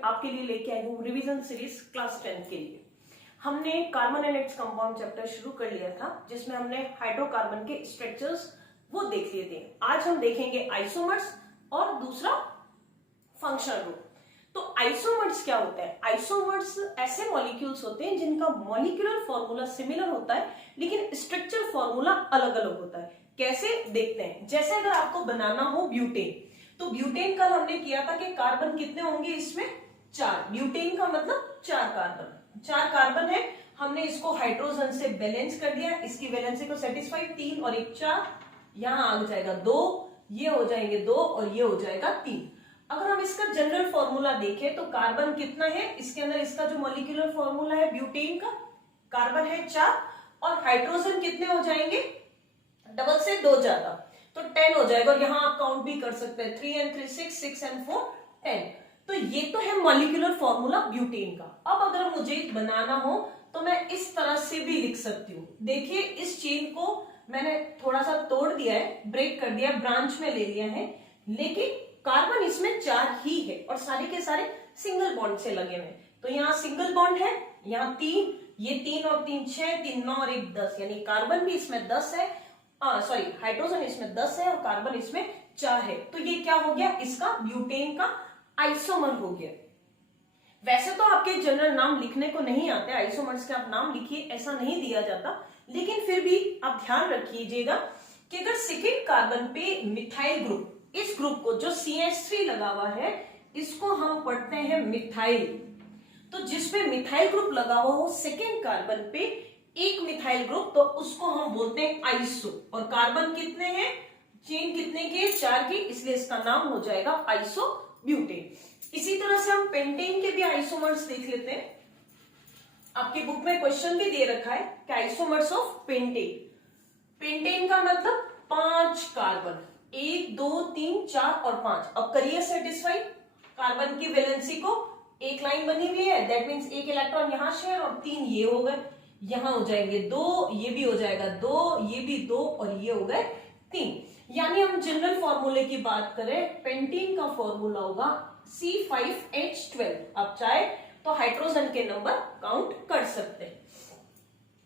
आपके लिए लेके आई हूँ रिवीजन सीरीज क्लास 10 के लिए। हमने carbon and its compound chapter शुरू कर लिया था, जिसमें हमने हाइड्रोकार्बन के स्ट्रक्चर्स वो देख लिए थे। आज हम देखेंगे आइसोमर्स और दूसरा फंक्शनल ग्रुप। तो आइसोमर्स क्या होता है? आइसोमर्स ऐसे मॉलिक्यूल्स होते हैं जिनका मॉलिक्यूलर फॉर्मूला सिमिलर होता है, लेकिन स्ट्रक्चर फॉर्मूला अलग अलग होता है। कैसे देखते हैं? जैसे अगर आपको बनाना हो ब्यूटेन, तो ब्यूटेन कल हमने किया था कि कार्बन कितने होंगे इसमें? 4। ब्यूटेन का मतलब 4 कार्बन। 4 कार्बन है, हमने इसको हाइड्रोजन से बैलेंस कर दिया, इसकी वैलेंसी को सेटिस्फाई 3 और 1 4, यहां आ जाएगा 2, ये हो जाएंगे 2 और ये हो जाएगा 3। अगर हम इसका जनरल फॉर्मूला देखें तो कार्बन कितना है इसके अंदर, इसका जो मॉलिक्यूलर फॉर्मूला है ब्यूटेन का, कार्बन है 4 और हाइड्रोजन कितने हो जाएंगे? डबल से 2 ज्यादा, तो 10 हो जाएगा। और यहां आप काउंट भी कर सकते हैं, 3 and 3 6, 6 and 4 10। तो ये तो है मॉलिक्यूलर फॉर्मूला ब्यूटेन का। अब अगर मुझे बनाना हो तो मैं इस तरह से भी लिख सकती हूँ। देखिए इस चेन को मैंने थोड़ा सा तोड़ दिया है, ब्रेक कर दिया, ब्रांच में ले लिया है, लेकिन कार्बन इसमें 4 ही है और सारे के सारे सिंगल बॉन्ड से लगे हुए। तो यहाँ सिंगल बॉन्ड है, यहाँ 3, ये 3 और 3 6, 3 9 और 1 10, यानी कार्बन भी इसमें 10 है, सॉरी हाइड्रोजन इसमें 10 है और कार्बन इसमें 4 है। तो ये क्या हो गया? इसका ब्यूटेन का आइसोमर हो गया। वैसे तो आपके जनरल नाम लिखने को नहीं आते, आइसोमर्स के आप नाम लिखिए ऐसा नहीं दिया जाता, लेकिन फिर भी आप ध्यान रखिएगा कि अगर सेकेंड कार्बन पे मिथाइल ग्रुप, इस ग्रुप को जो CH3 लगा हुआ है इसको हम पढ़ते हैं मिथाइल। तो जिसपे मिथाइल ग्रुप लगा हुआ हो सेकेंड कार्बन पे एक मिथाइल ग्रुप, तो उसको हम बोलते हैं आइसो। और कार्बन कितने हैं? चेन कितने के? 4 की, इसलिए इसका नाम हो जाएगा आइसो ब्यूटेन। इसी तरह से हम पेंटेन के भी आइसोमर्स देख लेते हैं। आपके बुक में क्वेश्चन भी दे रखा है कि आइसोमर्स ऑफ पेंटेन। पेंटेन का मतलब 5 कार्बन, 1 2 3 4 और 5। अब करिए सेटिस्फाई, कार्बन की वैलेंसी को एक लाइन बनी हुई है, दैट मींस एक इलेक्ट्रॉन यहां शेयर और 3 ये हो गए, यहां हो जाएंगे 2, ये भी हो जाएगा 2, ये भी 2 और ये हो गए 3। यानी हम जनरल फॉर्मूले की बात करें, पेंटीन का फॉर्मूला होगा C5H12। आप चाहे तो हाइड्रोजन के नंबर काउंट कर सकते हैं।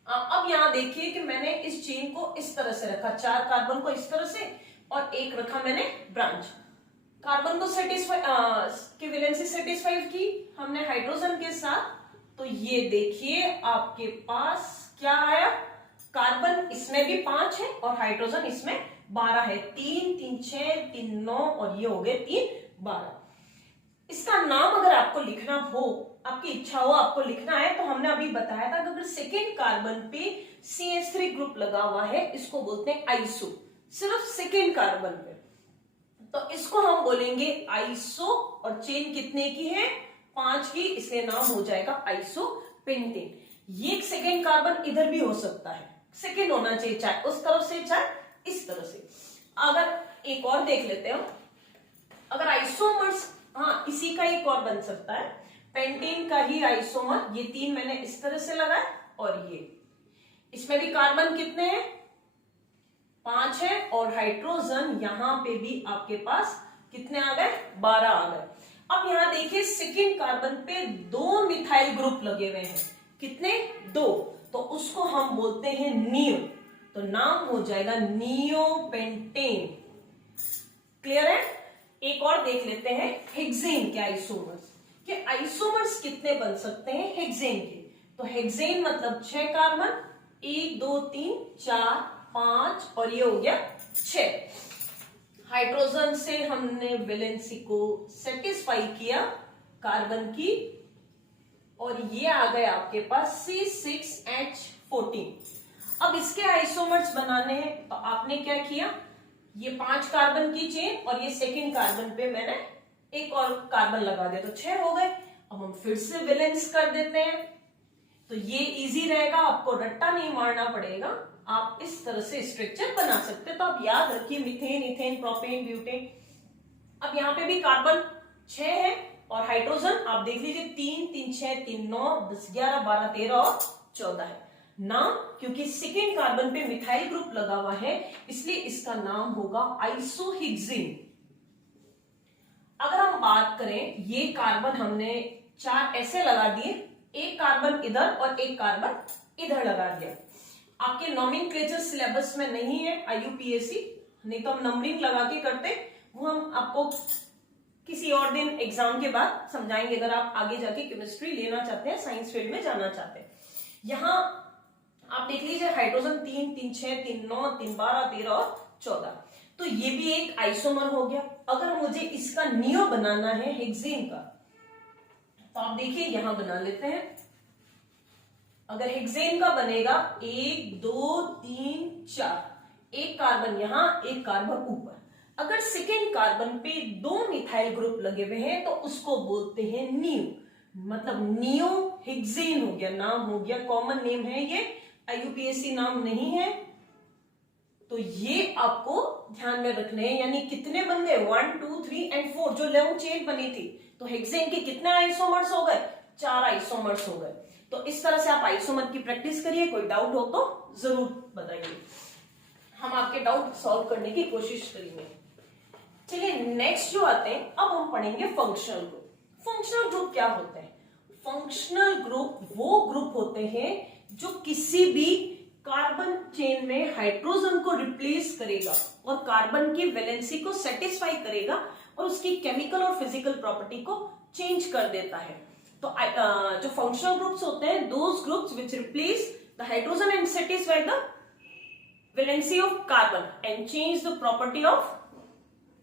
अब यहां देखिए कि मैंने इस चेन को इस तरह से रखा, 4 कार्बन को इस तरह से और एक रखा मैंने ब्रांच। कार्बन को सेटिस्फाई की वैलेंसी सेटिस्फाई की हमने हाइड्रोजन के साथ, तो ये देखिए आपके पास क्या आया? कार्बन इसमें भी 5 है और हाइड्रोजन इसमें 12 है। 3 3 6 3 9 और ये हो गए 3 12। इसका नाम अगर आपको लिखना हो, आपकी इच्छा हो आपको लिखना है, तो हमने अभी बताया था कि अगर सेकेंड कार्बन पे CH3 ग्रुप लगा हुआ है इसको बोलते हैं आइसो, सिर्फ सेकेंड कार्बन पे, तो इसको हम बोलेंगे आइसो। और चेन कितने की है? 5 की, इसलिए नाम हो जाएगा आइसो पेंटेन। ये सेकेंड कार्बन इधर भी हो सकता है, सेकेंड होना चाहिए, चाहे उस तरफ से चाहे इस तरफ से। अगर एक और देख लेते हैं, अगर आइसोमर्स, हाँ इसी का एक और बन सकता है, पेंटेन का ही आइसोमर। ये 3 मैंने इस तरह से लगाया और ये, इसमें भी कार्बन कितने हैं? 5 है और हाइड्रोजन यहां पे भी आपके पास कितने आ गए? 12 आ गए। अब यहां देखिए सेकेंड कार्बन पे 2 मिथाइल ग्रुप लगे हुए हैं, कितने? 2, तो उसको हम बोलते हैं नियो, तो नाम हो जाएगा नियोपेंटेन। क्लियर है? एक और देख लेते हैं हेक्सेन के आइसोमर्स, कि आइसोमर्स कितने बन सकते हैं हेक्सेन के। तो हेक्सेन मतलब 6 कार्बन, 1 2 3 4 5 और ये हो गया 6। हाइड्रोजन से हमने वैलेंसी को सेटिस्फाई किया कार्बन की, और ये आ गए आपके पास C6H14। अब इसके आइसोमर्स बनाने हैं, तो आपने क्या किया? ये 5 कार्बन की चेन और ये सेकेंड कार्बन पे मैंने एक और कार्बन लगा दिया, तो 6 हो गए। अब हम फिर से वैलेंस कर देते हैं, तो ये इजी रहेगा, आपको रट्टा नहीं मारना पड़ेगा, आप इस तरह से स्ट्रक्चर बना सकते हैं। तो आप याद रखिए मीथेन, इथेन, प्रोपेन, ब्यूटेन। अब यहाँ पे भी कार्बन 6 है और हाइड्रोजन आप देख लीजिए 3 3 6 3 9 10 11 12 13 और 14 है। नाम, क्योंकि सेकेंड कार्बन पे मिथाइल ग्रुप लगा हुआ है इसलिए इसका नाम होगा आइसोहेक्सेन। अगर हम बात करें, ये कार्बन हमने 4 ऐसे लगा दिए, एक कार्बन इधर और एक कार्बन इधर लगा दिया। आपके नॉमेनक्लेचर सिलेबस में नहीं है IUPAC, नहीं तो हम नंबरिंग लगा के करते, वो हम आपको किसी और दिन एग्जाम के बाद समझाएंगे, अगर आप आगे जाके केमिस्ट्री लेना चाहते हैं, साइंस फील्ड में जाना चाहते हैं। यहां आप देख लीजिए हाइड्रोजन 3, 3, 6, 3, 9, 3, 12, 13 और 14, तो ये भी एक आइसोमर हो गया। अगर मुझे इसका नियो बनाना है हेक्सेन का, तो आप देखिए यहां बना लेते हैं। अगर हेक्सेन का बनेगा 1, 2, 3, 4, एक कार्बन यहां, एक कार्बन ऊपर। अगर सेकेंड कार्बन पे 2 मिथाइल ग्रुप लगे हुए हैं तो उसको बोलते हैं नियो, मतलब नियो हेक्सेन हो गया, नाम हो गया, कॉमन नेम है ये, IUPAC नाम नहीं है। तो ये आपको ध्यान में रखने हैं, यानी कितने बंदे 1, 2, 3 एंड 4 जो लॉन्ग चेन बनी थी, तो हेक्सेन के कितने आइसोमर्स हो गए? 4 आइसोमर्स हो गए। तो इस तरह से आप आइसोमर की प्रैक्टिस करिए, कोई डाउट हो तो जरूर बताइए, हम आपके डाउट सॉल्व करने की कोशिश करेंगे। चलिए नेक्स्ट जो आते हैं, अब हम पढ़ेंगे फंक्शनल ग्रुप। फंक्शनल ग्रुप क्या होते हैं? फंक्शनल ग्रुप वो ग्रुप होते हैं जो किसी भी कार्बन चेन में हाइड्रोजन को रिप्लेस करेगा और कार्बन की वैलेंसी को सेटिस्फाई करेगा और उसकी केमिकल और फिजिकल प्रॉपर्टी को चेंज कर देता है। तो जो फंक्शनल ग्रुप्स होते हैं, those groups which replace the hydrogen and satisfy the valency of carbon and change the property of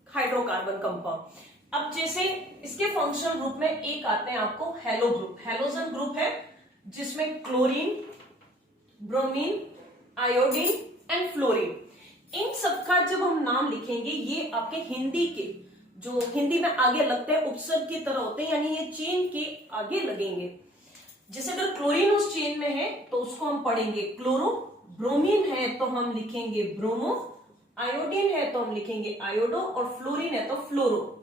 hydrocarbon compound. अब जैसे इसके फंक्शनल ग्रुप में एक आते हैं आपको हेलो ग्रुप, हेलोजन ग्रुप है जिसमें chlorine, bromine, iodine and fluorine, इन सबका जब हम नाम लिखेंगे ये आपके हिंदी के जो हिंदी में आगे लगते हैं उपसर्ग की तरह होते हैं, यानी ये चेन के आगे लगेंगे। जैसे अगर क्लोरीन उस चेन में है तो उसको हम पढ़ेंगे क्लोरो, ब्रोमीन है तो हम लिखेंगे ब्रोमो, आयोडीन है तो हम लिखेंगे आयोडो और फ्लोरीन है तो फ्लोरो।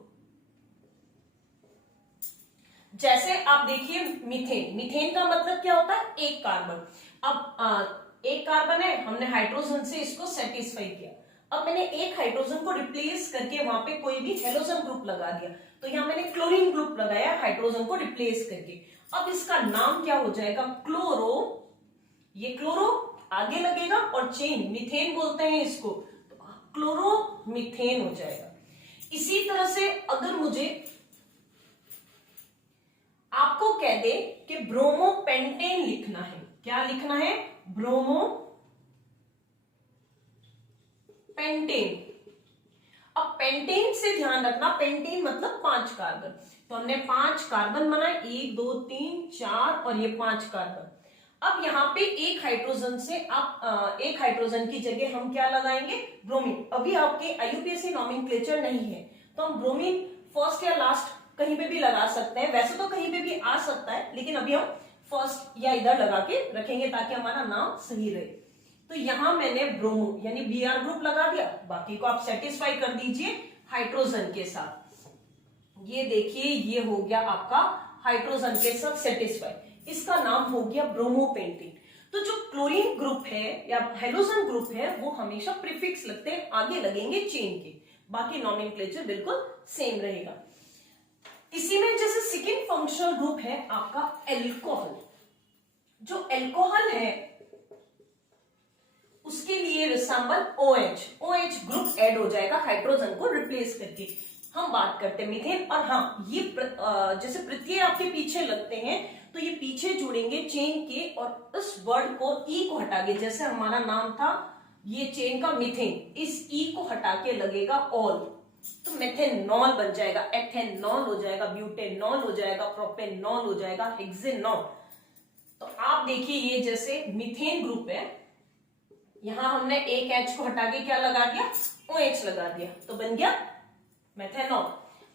जैसे आप देखिए मीथेन, मीथेन का मतलब क्या होता है? एक कार्बन। अब एक कार्बन है, हमने हाइड्रोजन से इसको सेटिस्फाई किया, अब मैंने एक हाइड्रोजन को रिप्लेस करके वहां पे कोई भी हेलोजन ग्रुप लगा दिया, तो यहां मैंने क्लोरीन ग्रुप लगाया हाइड्रोजन को रिप्लेस करके। अब इसका नाम क्या हो जाएगा? क्लोरो, ये क्लोरो आगे लगेगा और चेन मीथेन बोलते हैं इसको, तो क्लोरो मीथेन हो जाएगा। इसी तरह से अगर मुझे आपको कह दे कि ब्रोमो पेंटेन लिखना है, क्या लिखना है? Bromo pentane. अब पेंटेन से ध्यान रखना, पेंटेन मतलब 5 कार्बन, तो हमने 5 कार्बन बनाए, 1, 2, 3, 4 और ये 5 कार्बन। अब यहाँ पे एक हाइड्रोजन से आप एक हाइड्रोजन की जगह हम क्या लगाएंगे? ब्रोमीन। अभी आपके IUPAC नॉमेनक्लेचर नहीं है तो हम ब्रोमीन फर्स्ट या लास्ट कहीं पे भी लगा सकते हैं, वैसे तो कहीं पे भी आ सकता है, लेकिन अभी हम फर्स्ट या इधर लगा के रखेंगे ताकि हमारा नाम सही रहे। तो यहां मैंने ब्रोमो यानी Br ग्रुप लगा दिया, बाकी को आप सेटिस्फाई कर दीजिए हाइड्रोजन के साथ। ये देखिए ये हो गया आपका हाइड्रोजन के साथ सेटिस्फाई, इसका नाम हो गया ब्रोमोपेंटेन। तो जो क्लोरीन ग्रुप है या हेलोजन ग्रुप है वो हमेशा प्रीफिक्स लगते हैं, आगे लगेंगे चेन के, बाकी नॉमेनक्लेचर बिल्कुल सेम रहेगा। इसी में जैसे सेकेंड फंक्शनल ग्रुप है आपका एल्कोहल। जो एल्कोहल है उसके लिए रिसेंबल OH ग्रुप ऐड हो जाएगा हाइड्रोजन को रिप्लेस करके। हम बात करते हैं मीथेन, और हाँ ये जैसे प्रत्यय आपके पीछे लगते हैं तो ये पीछे जुड़ेंगे चेन के और इस वर्ड को ई को हटा के, जैसे हमारा नाम था ये चेन का मीथेन, इस ई को हटा के लगेगा ऑल, तो मेथेनॉल बन जाएगा, एथेनॉल हो जाएगा, ब्यूटेनॉल हो जाएगा, प्रोपेनॉल हो जाएगा, हेक्सेनॉल। तो आप देखिए ये जैसे मीथेन ग्रुप है, यहां हमने एक H को हटा के क्या लगा दिया? OH लगा दिया, तो बन गया मेथेनॉल।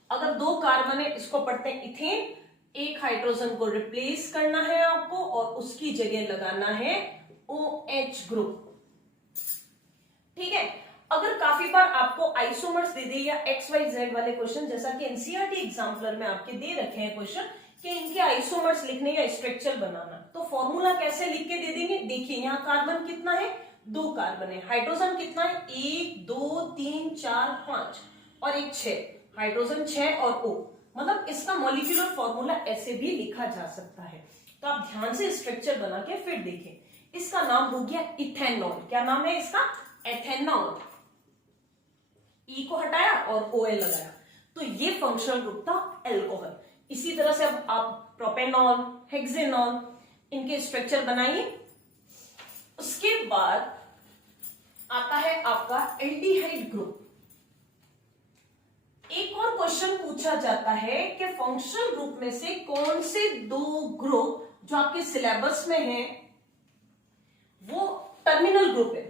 अगर 2 कार्बन है इसको पढ़ते हैं इथेन, एक हाइड्रोजन को रिप्लेस करना है आपको और उसकी जगह लगाना है OH ग्रुप। ठीक है, अगर काफी बार आपको आइसोमर्स दे दे या XYZ वाले क्वेश्चन, जैसा कि NCERT एग्जाम्पलर में आपके दे रखे हैं क्वेश्चन कि इनके आइसोमर्स लिखने या स्ट्रक्चर बनाना, तो फॉर्मूला कैसे लिख के दे देंगे, देखिए यहाँ कार्बन कितना है, 2 कार्बन है, हाइड्रोजन कितना है, 1 2 3 4 5 और एक 6, हाइड्रोजन 6 और O, मतलब इसका मॉलिक्यूलर फॉर्मूला ऐसे भी लिखा जा सकता है। तो आप ध्यान से स्ट्रक्चर बना के फिर देखें। इसका नाम हो गया इथेनॉल। क्या नाम है इसका, एथेनॉल। ई को हटाया और OL लगाया, तो ये फंक्शनल ग्रुप था एल्कोहल। इसी तरह से अब आप प्रोपेनॉल, हेक्सेनॉल, इनके स्ट्रक्चर बनाइए। उसके बाद आता है आपका एल्डिहाइड ग्रुप। एक और क्वेश्चन पूछा जाता है कि फंक्शनल ग्रुप में से कौन से 2 ग्रुप जो आपके सिलेबस में हैं वो टर्मिनल ग्रुप है।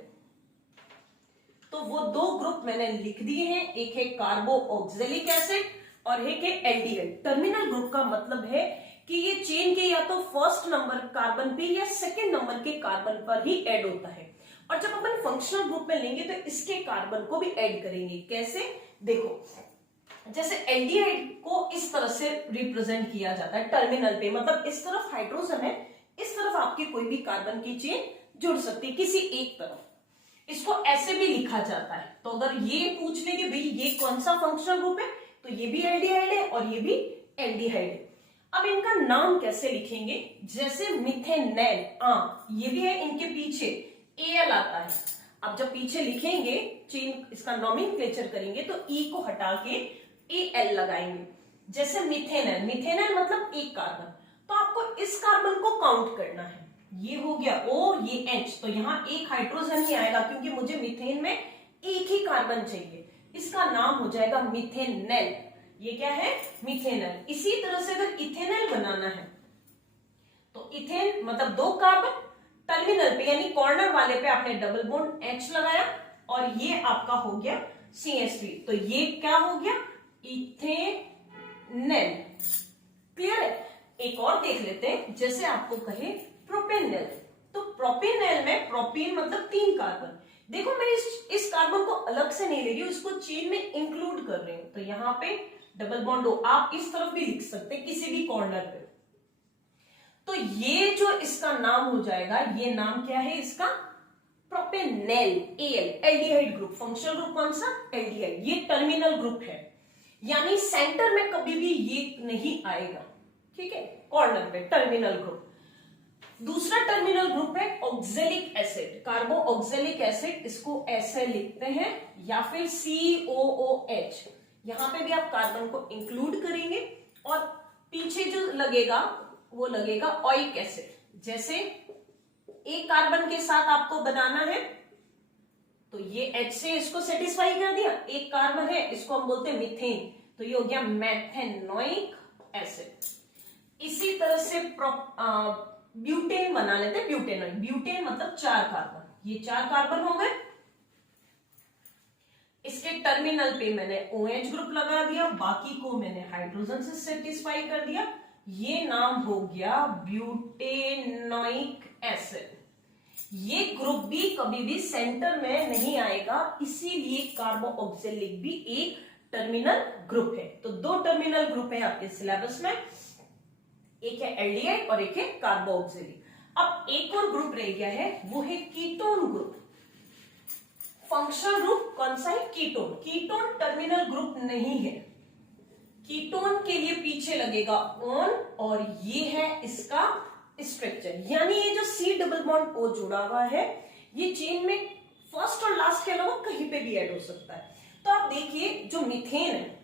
तो वो 2 ग्रुप मैंने लिख दिए हैं, एक है कार्बो ऑक्जेलिक एसिड और एक है एल्डिहाइड। टर्मिनल ग्रुप का मतलब है कि ये चेन के या तो फर्स्ट नंबर कार्बन पे या सेकेंड नंबर के कार्बन पर ही ऐड होता है। और जब अपन फंक्शनल ग्रुप में लेंगे तो इसके कार्बन को भी ऐड करेंगे। कैसे, देखो जैसे एल्डिहाइड को इस तरह से रिप्रेजेंट किया जाता है टर्मिनल पे, मतलब इस तरफ हाइड्रोजन है, इस तरफ आपकी कोई भी कार्बन की चेन जुड़ सकती है किसी एक तरफ, इसको ऐसे भी लिखा जाता है। तो अगर ये पूछ ले कि भाई ये कौन सा फंक्शनल ग्रुप है, तो ये भी एल्डिहाइड है और ये भी एल्डिहाइड है। अब इनका नाम कैसे लिखेंगे, जैसे मिथेनॉल, ये भी है, इनके पीछे Al आता है। अब जब पीछे लिखेंगे चेन, इसका नॉमेनक्लेचर करेंगे तो E को हटा के Al लगाएंगे। जैसे मिथेनॉल, मिथेनॉल मतलब एक कार्बन, तो आपको इस कार्बन को काउंट करना है। ये हो गया O, ये H, तो यहाँ एक हाइड्रोजन ही आएगा क्योंकि मुझे मीथेन में एक ही कार्बन चाहिए। इसका नाम हो जाएगा मिथेनॉल। ये क्या है, मिथेनॉल। इसी तरह से अगर इथेनॉल बनाना है तो इथेन मतलब 2 कार्बन, टर्मिनल पे यानी कॉर्नर वाले पे आपने डबल बॉन्ड H लगाया और ये आपका हो गया CH3, तो ये क्या हो गया, इथेनॉल। क्लियर है। एक और देख लेते हैं, जैसे आपको कहे प्रोपेनॉल, तो प्रोपेनॉल में प्रोपीन मतलब 3 कार्बन। देखो मैं इस कार्बन को अलग से नहीं ले रही हूं, इसको चेन में इंक्लूड कर रही हूं, तो यहाँ पे डबल बॉन्ड हो, आप इस तरफ भी लिख सकते हैं किसी भी कॉर्नर पे। तो ये जो इसका नाम हो जाएगा, ये नाम क्या है इसका, propanol, Al, aldehyde group. Functional group कौन सा, एल्डिहाइड। ये टर्मिनल ग्रुप है, यानी सेंटर में कभी भी ये नहीं आएगा, ठीक है, कॉर्नर पे टर्मिनल ग्रुप। दूसरा टर्मिनल ग्रुप है ऑक्जेलिक एसिड, कार्बो ऑक्जेलिक एसिड, इसको ऐसे लिखते हैं, या फिर COOH। यहां पे भी आप कार्बन को इंक्लूड करेंगे और पीछे जो लगेगा वो लगेगा ओइक एसिड। जैसे एक कार्बन के साथ आपको बनाना है तो ये H से इसको सेटिस्फाई कर दिया, एक कार्बन है, इसको हम बोलते हैं मीथेन, तो ये हो गया मेथेनोइक एसिड। इसी तरह से ब्यूटेन बना लेते हैं, ब्यूटेनॉइड। ब्यूटेन मतलब 4 कार्बन, ये 4 कार्बन हो गए। इसके टर्मिनल पे मैंने OH ग्रुप लगा दिया, बाकी को मैंने हाइड्रोजन से सेटिस्फाई कर दिया, ये नाम हो गया ब्यूटेनोइक एसिड। ये ग्रुप भी कभी भी सेंटर में नहीं आएगा, इसीलिए कार्बो ऑक्जेलिक भी एक टर्मिनल ग्रुप है। तो 2 टर्मिनल ग्रुप है आपके सिलेबस में, एक है एल्डिहाइड और एक है कार्बो ऑक्जेलिक। अब एक और ग्रुप रह गया है, वो है कीटोन ग्रुप। फंक्शनल ग्रुप कौन सा है, कीटोन। कीटोन टर्मिनल ग्रुप नहीं है, कीटोन के लिए पीछे लगेगा ऑन और ये है इसका स्ट्रक्चर, यानी ये जो C डबल बॉन्ड O जुड़ा हुआ है, ये चेन में फर्स्ट और लास्ट के अलावा कहीं पे भी ऐड हो सकता है। तो आप देखिए जो मीथेन है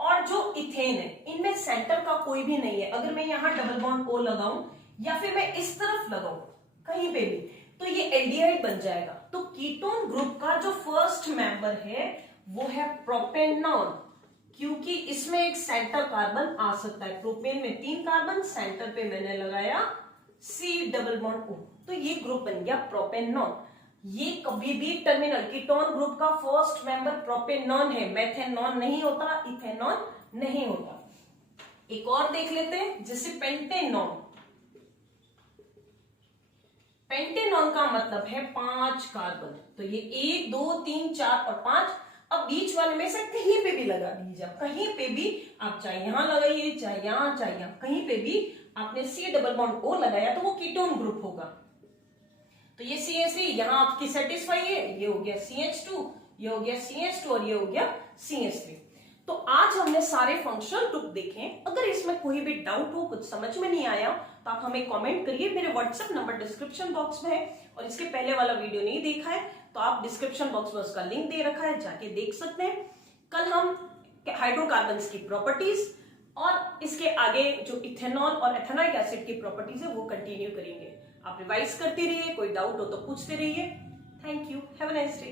और जो इथेन है, इनमें सेंटर का कोई भी नहीं है। अगर मैं यहां डबल बॉन्ड O लगाऊं या फिर मैं इस तरफ लगाऊं कहीं पे भी, तो ये एल्डिहाइड बन जाएगा। तो कीटोन ग्रुप का जो फर्स्ट मेंबर है वो है प्रोपेनॉल, क्योंकि इसमें एक सेंटर कार्बन आ सकता है। प्रोपेन में 3 कार्बन, सेंटर पे मैंने लगाया C डबल बॉन्ड O, तो ये ग्रुप बन गया प्रोपेनॉल। ये कभी भी टर्मिनल कीटोन ग्रुप का फर्स्ट मेंबर प्रोपेनॉन है, मेथेनॉन नहीं होता, इथेनॉन नहीं होता। एक और देख लेते हैं, जैसे पेंटेनॉन। पेंटेनॉन का मतलब है 5 कार्बन, तो ये 1 2 3 4 और 5। अब बीच वाले में से कहीं पे भी लगा दीजिए, कहीं पे भी आप चाहे यहां लगाइए, चाहे यहां, चाहे यहां, कहीं पे भी आपने C डबल बॉन्ड O लगाया तो वो कीटोन ग्रुप होगा। तो ये CH3 यहां आपकी सेटिस्फाई है, ये हो गया CH2, ये हो गया CH2 और ये हो गया CH3। तो आज हमने सारे फंक्शनल ग्रुप देखे। अगर इसमें कोई भी डाउट हो, कुछ समझ में नहीं आया, तो आप हमें कमेंट करिए। मेरे व्हाट्सएप नंबर डिस्क्रिप्शन बॉक्स में है और इसके पहले वाला वीडियो नहीं देखा है तो आप डिस्क्रिप्शन बॉक्स में उसका लिंक दे रखा है, जाके देख सकते हैं। कल हम हाइड्रोकार्बन्स की प्रॉपर्टीज और इसके आगे जो इथेनॉल और एथेनॉइक एसिड की प्रॉपर्टीज है वो कंटिन्यू करेंगे। आप रिवाइज करते रहिए, कोई डाउट हो तो पूछते रहिए। Thank you, have a nice day.